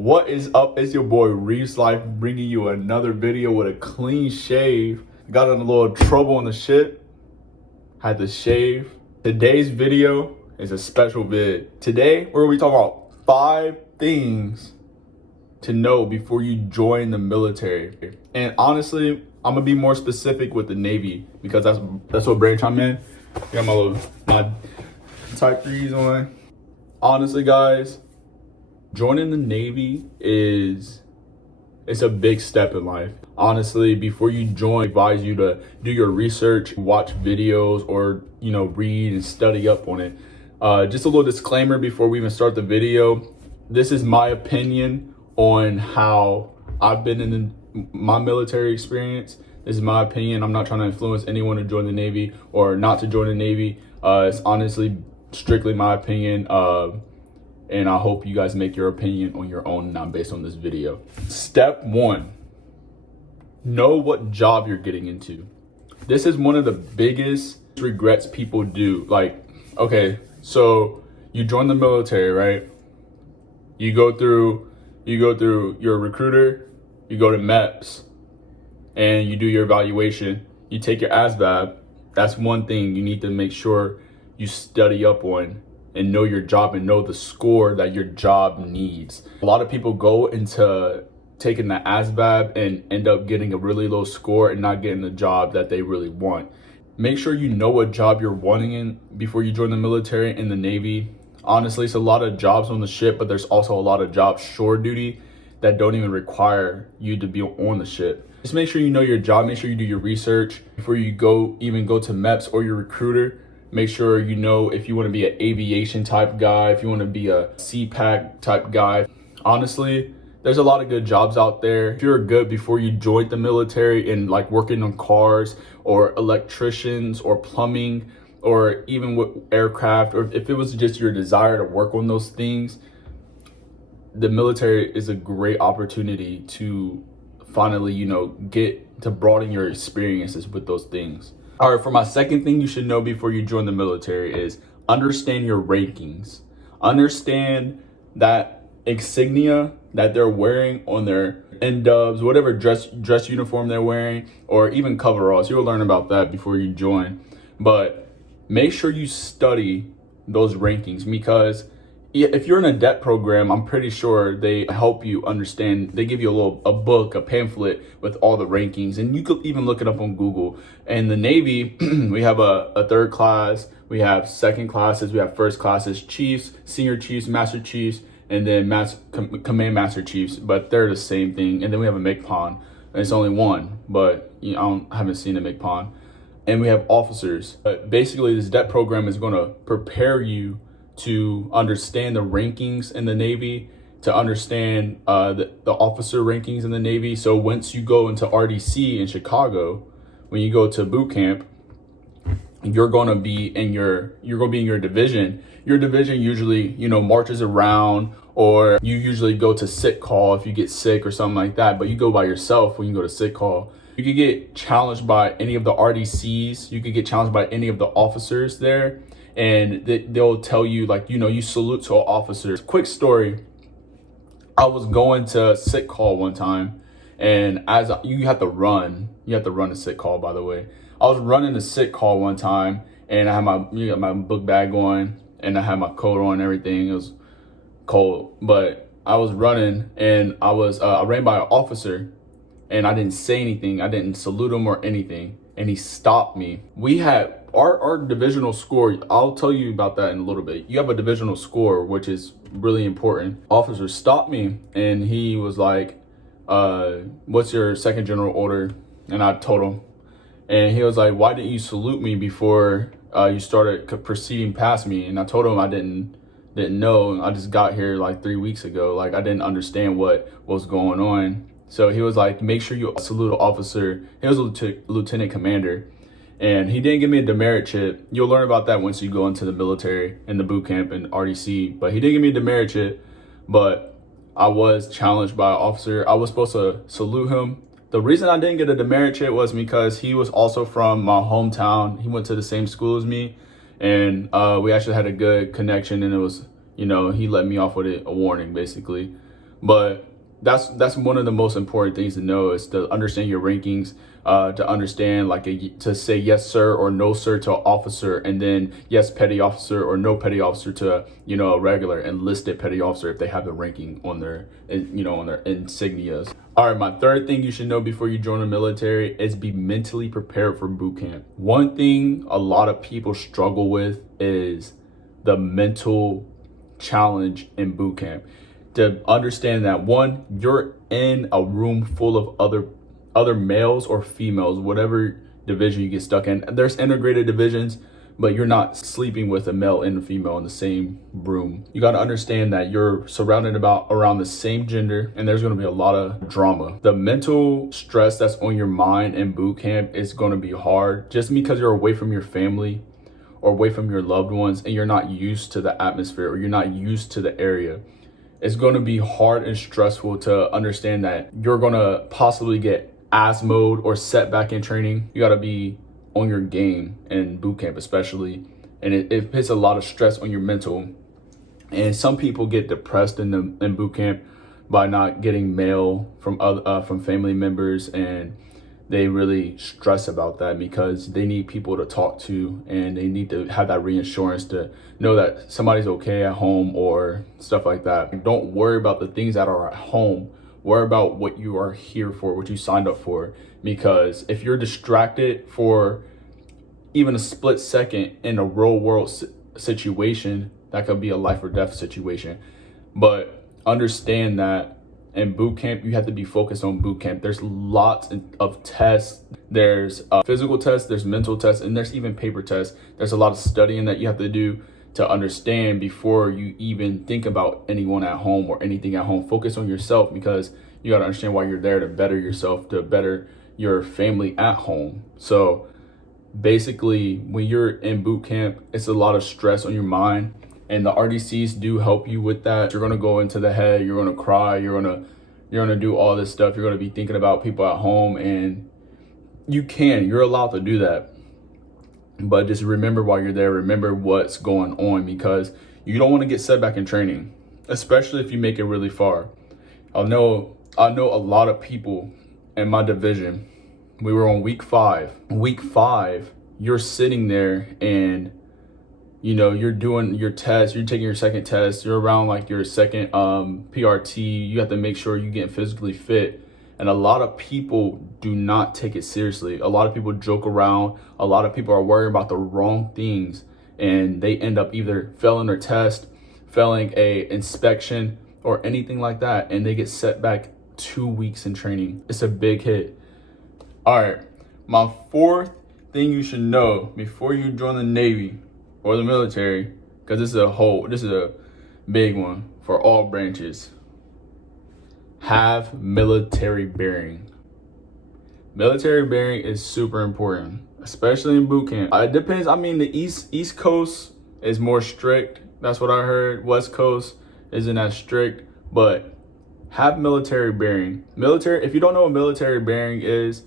What is up? It's your boy Reese Life bringing you another video with a clean shave. Got in a little trouble on the shit. Had to shave. Today's video is a special vid. Today we're gonna be talking about 5 things to know before you join the military. And honestly, I'm gonna be more specific with the Navy because that's what branch I'm in. Got my type 3s on. Honestly, guys, joining the Navy it's a big step in life. Honestly, before you join, I advise you to do your research, watch videos, or read and study up on it. Just a little disclaimer before we even start the video. This is my opinion on how I've been in my military experience. This is my opinion. I'm not trying to influence anyone to join the Navy or not to join the Navy. It's honestly strictly my opinion. And I hope you guys make your opinion on your own, not based on this video. Step 1, know what job you're getting into. This is one of the biggest regrets people do. Like, okay, so you join the military, right? You go through your recruiter, you go to MEPS, and you do your evaluation. You take your ASVAB. That's one thing you need to make sure you study up on and know your job and know the score that your job needs. A lot of people go into taking the ASVAB and end up getting a really low score and not getting the job that they really want. Make sure you know what job you're wanting in before you join the military and the Navy. Honestly, it's a lot of jobs on the ship, but there's also a lot of jobs shore duty that don't even require you to be on the ship. Just make sure you know your job, make sure you do your research before you go to MEPS or your recruiter. Make sure you know if you want to be an aviation type guy, if you want to be a CPAC type guy. Honestly, there's a lot of good jobs out there. If you're good before you join the military and like working on cars or electricians or plumbing or even with aircraft, or if it was just your desire to work on those things, the military is a great opportunity to finally, get to broaden your experiences with those things. All right, for my second thing you should know before you join the military is understand your rankings. Understand that insignia that they're wearing on their N-dubs, whatever dress uniform they're wearing, or even coveralls. You'll learn about that before you join. But make sure you study those rankings, because if you're in a debt program, I'm pretty sure they help you understand. They give you a book, a pamphlet with all the rankings, and you could even look it up on Google. And the Navy, we have a third class, we have second classes, we have first classes, chiefs, senior chiefs, master chiefs, and then command master chiefs, but they're the same thing. And then we have a MCPON, and it's only one, but I haven't seen a MCPON. And we have officers. But basically, this debt program is going to prepare you to understand the rankings in the Navy, to understand the officer rankings in the Navy. So once you go into RDC in Chicago, when you go to boot camp, you're going to be in your division. Your division usually, marches around, or you usually go to sick call if you get sick or something like that. But you go by yourself when you go to sick call. You could get challenged by any of the RDCs. You could get challenged by any of the officers there. And they'll tell you, you salute to an officer. Quick story. I was going to sick call one time, and you have to run a sick call, by the way. I was running a sick call one time, and I had my book bag on, and I had my coat on and everything. It was cold, but I was running, and I ran by an officer, and I didn't say anything. I didn't salute him or anything, and he stopped me. We had our divisional score. I'll tell you about that in a little bit. You have a divisional score, which is really important. Officer stopped me, and he was like, what's your second general order? And I told him, and he was like, why didn't you salute me before you started proceeding past me? And I told him I didn't know. I just got here like 3 weeks ago. Like, I didn't understand what was going on. So he was like, make sure you salute an officer. He was a lieutenant commander, and he didn't give me a demerit chip. You'll learn about that once you go into the military in the boot camp in RDC. But he didn't give me a demerit chip, but I was challenged by an officer. I was supposed to salute him. The reason I didn't get a demerit chip was because he was also from my hometown. He went to the same school as me, and we actually had a good connection, and it was, he let me off with a warning, basically. But that's one of the most important things to know, is to understand your rankings, to understand to say yes sir or no sir to an officer, and then yes petty officer or no petty officer to a regular enlisted petty officer if they have the ranking on their on their insignias. All right, my third thing you should know before you join the military is be mentally prepared for boot camp. One thing a lot of people struggle with is the mental challenge in boot camp. To understand that, one, you're in a room full of other males or females, whatever division you get stuck in. There's integrated divisions, but you're not sleeping with a male and a female in the same room. You got to understand that you're surrounded around the same gender, and there's going to be a lot of drama. The mental stress that's on your mind in boot camp is going to be hard, just because you're away from your family or away from your loved ones, and you're not used to the atmosphere, or you're not used to the area. It's going to be hard and stressful to understand that you're going to possibly get ass mode or setback in training. You got to be on your game in boot camp especially, and it puts a lot of stress on your mental. And some people get depressed in boot camp by not getting mail from family members, and they really stress about that because they need people to talk to, and they need to have that reassurance to know that somebody's okay at home or stuff like that. Don't worry about the things that are at home. Worry about what you are here for, what you signed up for. Because if you're distracted for even a split second in a real world situation, that could be a life or death situation. But understand that in boot camp, you have to be focused on boot camp. There's lots of tests. There's physical tests, there's mental tests, and there's even paper tests. There's a lot of studying that you have to do to understand before you even think about anyone at home or anything at home. Focus on yourself, because you got to understand why you're there, to better yourself, to better your family at home. So basically, when you're in boot camp, it's a lot of stress on your mind. And the RDCs do help you with that. You're gonna go into the head, you're gonna cry, you're gonna do all this stuff. You're gonna be thinking about people at home, and you're allowed to do that. But just remember while you're there, remember what's going on, because you don't want to get set back in training, especially if you make it really far. I know a lot of people in my division. We were on week 5. Week 5, you're sitting there and you're doing your test, you're taking your second test, you're around like your second PRT, you have to make sure you get physically fit. And a lot of people do not take it seriously. A lot of people joke around. A lot of people are worried about the wrong things, and they end up either failing their test, failing a inspection, or anything like that, and they get set back 2 weeks in training. It's a big hit. All right, my fourth thing you should know before you join the Navy or the military, because this is a big one for all branches. Have military bearing. Military bearing is super important, especially in boot camp. It depends. I mean, the East Coast is more strict. That's what I heard. West Coast isn't as strict, but have military bearing. If you don't know what military bearing is,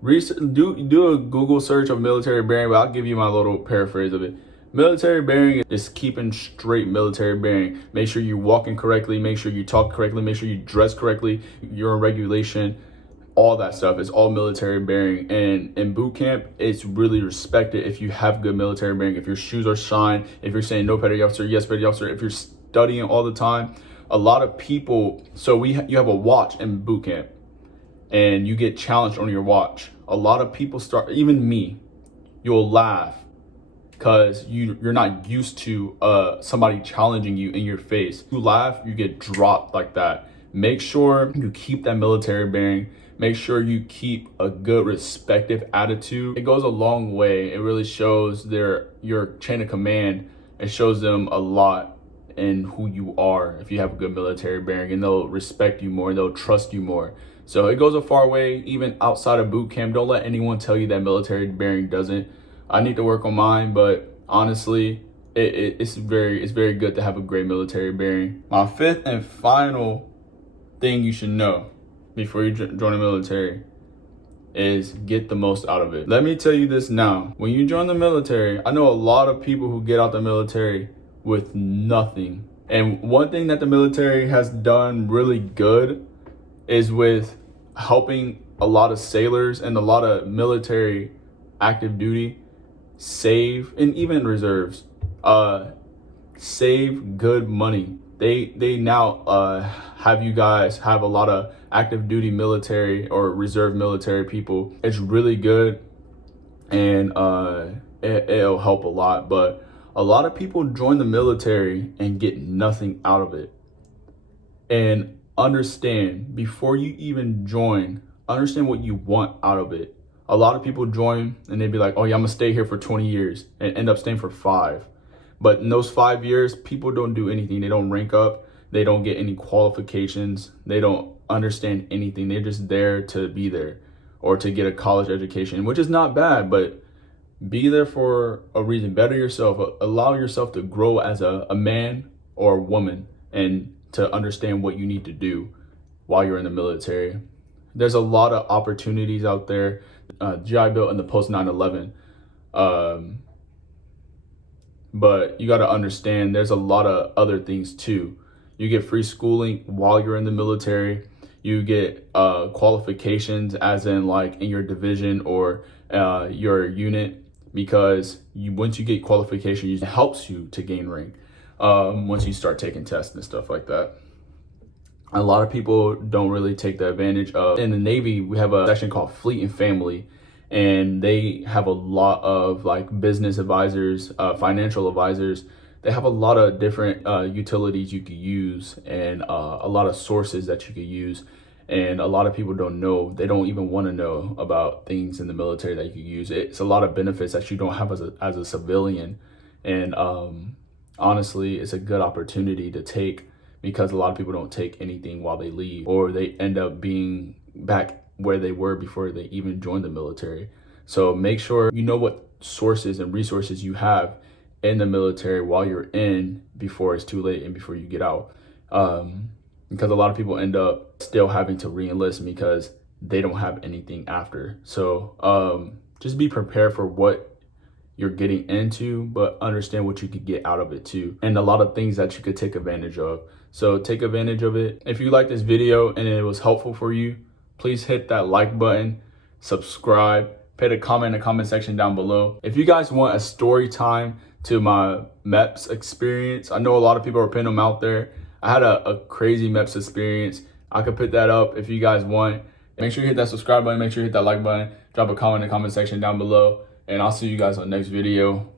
do a Google search of military bearing, but I'll give you my little paraphrase of it. Military bearing is keeping straight military bearing. Make sure you're walking correctly, make sure you talk correctly, make sure you dress correctly, you're in regulation, all that stuff is all military bearing. And in boot camp, it's really respected if you have good military bearing. If your shoes are shined, if you're saying no petty officer, yes petty officer, if you're studying all the time. A lot of people, you have a watch in boot camp and you get challenged on your watch. A lot of people even me, you'll laugh, because you're not used to somebody challenging you in your face. You laugh, you get dropped like that. Make sure you keep that military bearing. Make sure you keep a good respective attitude. It goes a long way. It really shows your chain of command. It shows them a lot in who you are if you have a good military bearing, and they'll respect you more and they'll trust you more. So it goes a far way, even outside of boot camp. Don't let anyone tell you that military bearing doesn't. I need to work on mine, but honestly, it's very good to have a great military bearing. My fifth and final thing you should know before you join the military is get the most out of it. Let me tell you this now. When you join the military, I know a lot of people who get out the military with nothing. And one thing that the military has done really good is with helping a lot of sailors and a lot of military active duty save, and even reserves, save good money. They now have you guys have a lot of active duty military or reserve military people. It's really good, and it'll help a lot. But a lot of people join the military and get nothing out of it. And understand, before you even join, understand what you want out of it. A lot of people join and they'd be like, oh yeah, I'm gonna stay here for 20 years, and end up staying for 5. But in those 5 years, people don't do anything. They don't rank up. They don't get any qualifications. They don't understand anything. They're just there to be there or to get a college education, which is not bad, but be there for a reason. Better yourself. Allow yourself to grow as a man or a woman, and to understand what you need to do while you're in the military. There's a lot of opportunities out there. GI Bill in the post 9/11. But you got to understand there's a lot of other things too. You get free schooling while you're in the military. You get qualifications, as in like in your division or your unit, because once you get qualifications, it helps you to gain rank once you start taking tests and stuff like that. A lot of people don't really take the advantage of. In the Navy, we have a section called Fleet and Family, and they have a lot of like business advisors, financial advisors. They have a lot of different utilities you could use, and a lot of sources that you could use. And a lot of people don't know. They don't even want to know about things in the military that you could use. It's a lot of benefits that you don't have as a civilian. And honestly, it's a good opportunity to take, because a lot of people don't take anything while they leave, or they end up being back where they were before they even joined the military. So make sure you know what sources and resources you have in the military while you're in, before it's too late and before you get out. Because a lot of people end up still having to re-enlist because they don't have anything after. So just be prepared for what you're getting into, but understand what you could get out of it too, and a lot of things that you could take advantage of. So take advantage of it. If you like this video and it was helpful for you, please hit that like button, subscribe, put a comment in the comment section down below. If you guys want a story time to my MEPS experience, I know a lot of people are putting them out there. I had a crazy MEPS experience. I could put that up if you guys want. Make sure you hit that subscribe button, make sure you hit that like button, drop a comment in the comment section down below, and I'll see you guys on the next video.